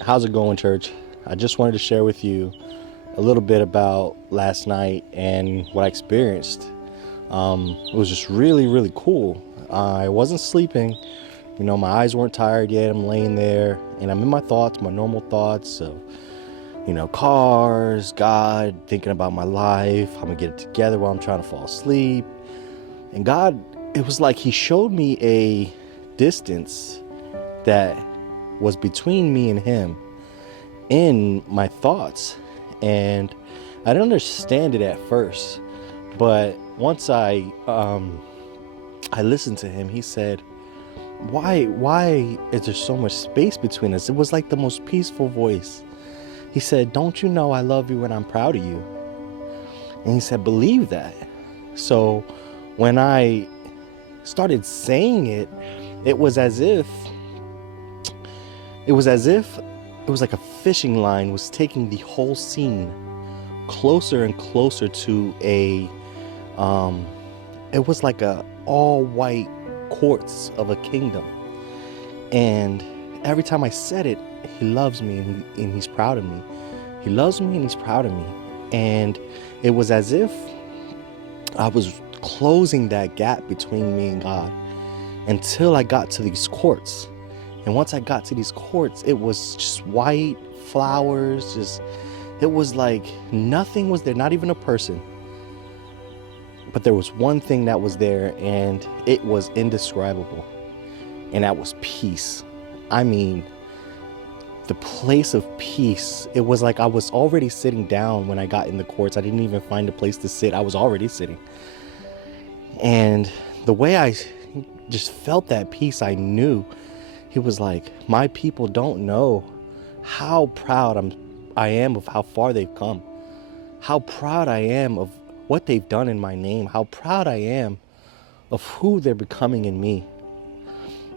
How's it going, church? I just wanted to share with you a little bit about last night and what I experienced. It was just really, really cool. I wasn't sleeping. My eyes weren't tired yet. I'm laying there and I'm in my thoughts, my normal thoughts of, cars, God, thinking about my life. I'm going to get it together while I'm trying to fall asleep. And God, it was like He showed me a distance that was between me and Him in my thoughts. And I didn't understand it at first, but once I listened to Him, He said, why is there so much space between us? It was like the most peaceful voice. He said, don't you know I love you and I'm proud of you? And He said, believe that. So when I started saying it, it was like a fishing line was taking the whole scene closer and closer to it was like a all white courts of a kingdom. And every time I said it, He loves me and He's proud of me. He loves me and He's proud of me. And it was as if I was closing that gap between me and God until I got to these courts. And once I got to these courts, it was just white flowers. It was like nothing was there, not even a person. But there was one thing that was there, and it was indescribable. And that was peace. I mean, the place of peace. It was like I was already sitting down when I got in the courts. I didn't even find a place to sit. I was already sitting. And the way I just felt that peace, I knew He was like, my people don't know how proud I am of how far they've come. How proud I am of what they've done in my name. How proud I am of who they're becoming in me.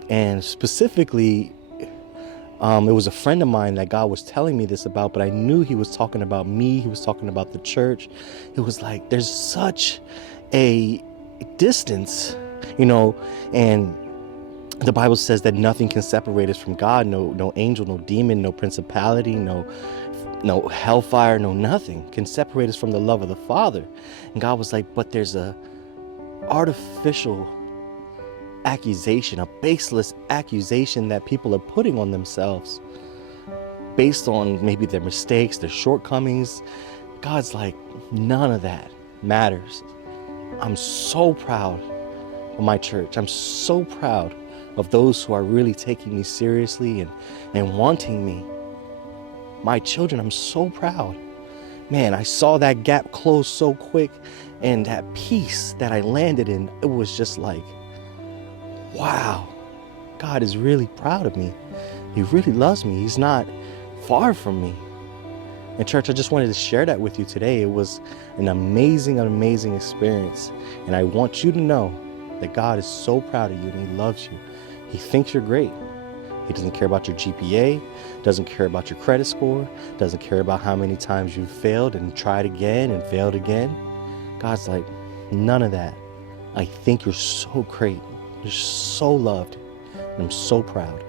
And specifically, it was a friend of mine that God was telling me this about, but I knew He was talking about me. He was talking about the church. It was like, there's such a distance, and the Bible says that nothing can separate us from God. No angel, no demon, no principality, no hellfire, no nothing can separate us from the love of the Father. And God was like, but there's a artificial accusation, a baseless accusation that people are putting on themselves based on maybe their mistakes, their shortcomings. God's like, none of that matters. I'm so proud of my church. I'm so proud of those who are really taking me seriously and wanting me. My children, I'm so proud. Man, I saw that gap close so quick, and that peace that I landed in, it was just like, wow, God is really proud of me. He really loves me. He's not far from me. And church, I just wanted to share that with you today. It was an amazing, amazing experience. And I want you to know that God is so proud of you and He loves you. He thinks you're great. He doesn't care about your GPA, doesn't care about your credit score, doesn't care about how many times you've failed and tried again and failed again. God's like, none of that. I think you're so great. You're so loved. And I'm so proud.